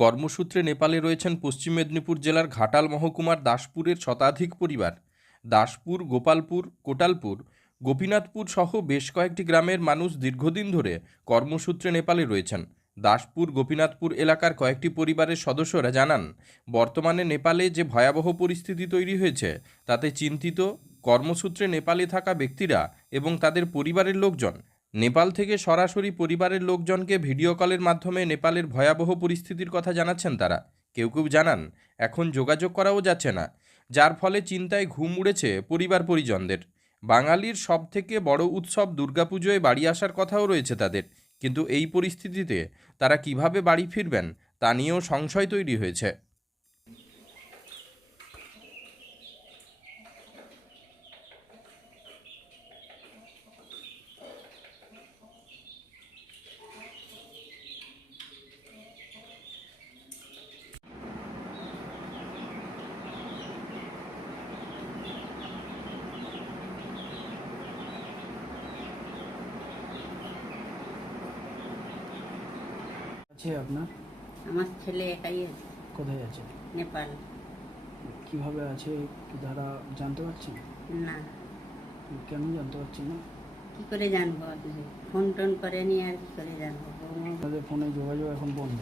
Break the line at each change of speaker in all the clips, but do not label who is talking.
কর্মসূত্রে নেপালে রয়েছেন পশ্চিম মেদিনীপুর জেলার ঘাটাল মহকুমার দাসপুরের শতাধিক পরিবার। দাসপুর, গোপালপুর, কোটালপুর, গোপীনাথপুর সহ বেশ কয়েকটি গ্রামের মানুষ দীর্ঘদিন ধরে কর্মসূত্রে নেপালে রয়েছেন। দাসপুর, গোপীনাথপুর এলাকার কয়েকটি পরিবারের সদস্যরা জানান, বর্তমানে নেপালে যে ভয়াবহ পরিস্থিতি তৈরি হয়েছে, তাতে চিন্তিত, কর্মসূত্রে নেপালে থাকা ব্যক্তিরা এবং তাদের পরিবারের লোকজন নেপাল থেকে সরাসরি পরিবারের লোকজনকে ভিডিও কলের মাধ্যমে নেপালের ভয়াবহ পরিস্থিতির কথা জানাচ্ছেন তারা। কেউ কেউ জানান, এখন যোগাযোগ করাও যাচ্ছে না, যার ফলে চিন্তায় ঘুম উড়েছে পরিবার পরিজনদের। বাঙালির সব থেকে বড় উৎসব দুর্গাপুজোয় বাড়ি আসার কথাও রয়েছে তাদের, কিন্তু এই পরিস্থিতিতে তারা কীভাবে বাড়ি ফিরবেন তা নিয়েও সংশয় তৈরি হয়েছে।
আছে আপনার?
আমার ছেলে একাই আছে।
কোথায় আছে?
নেপাল।
কীভাবে আছে কি ধারা জানতে পারছেন?
না।
কেন জানতে পারছেন না?
কি করে জানব ফোন টোন করেনি আর কি করে জানব?
তাদের ফোনে যোগাযোগ এখন বন্ধ।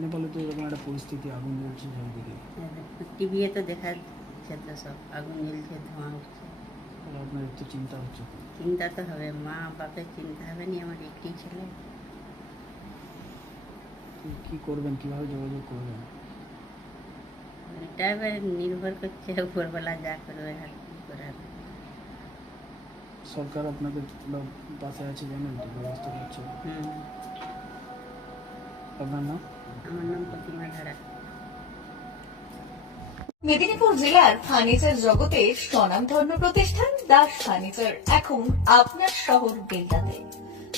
নেপালে তো এরকম একটা পরিস্থিতি আগুন জ্বলছে চারিদিকে।
টিভিতে দেখা যাচ্ছে তো সব আগুন জ্বলছে ধোঁয়া উঠছে।
আপনার একটু চিন্তা হচ্ছে।
চিন্তা তো হবে মা বাপের চিন্তা হবে নি আমার একটি ছেলে?
কি- কি করবেন কীভাবে যোগাযোগ করবেন?
এটা এবার নির্ভর করছে উপরবেলা যা করবে আর কি করার।
সরকার আপনাদের পাশে আছে জানেন তো ব্যবস্থা করছে? আপনার নাম?
আমার নাম প্রতিমা ধারা।
মেদিনীপুর জেলার ফার্নিচার জগতের স্বনামধন্য প্রতিষ্ঠান দাস ফার্নিচার এখন আপনার শহর বেলদাতে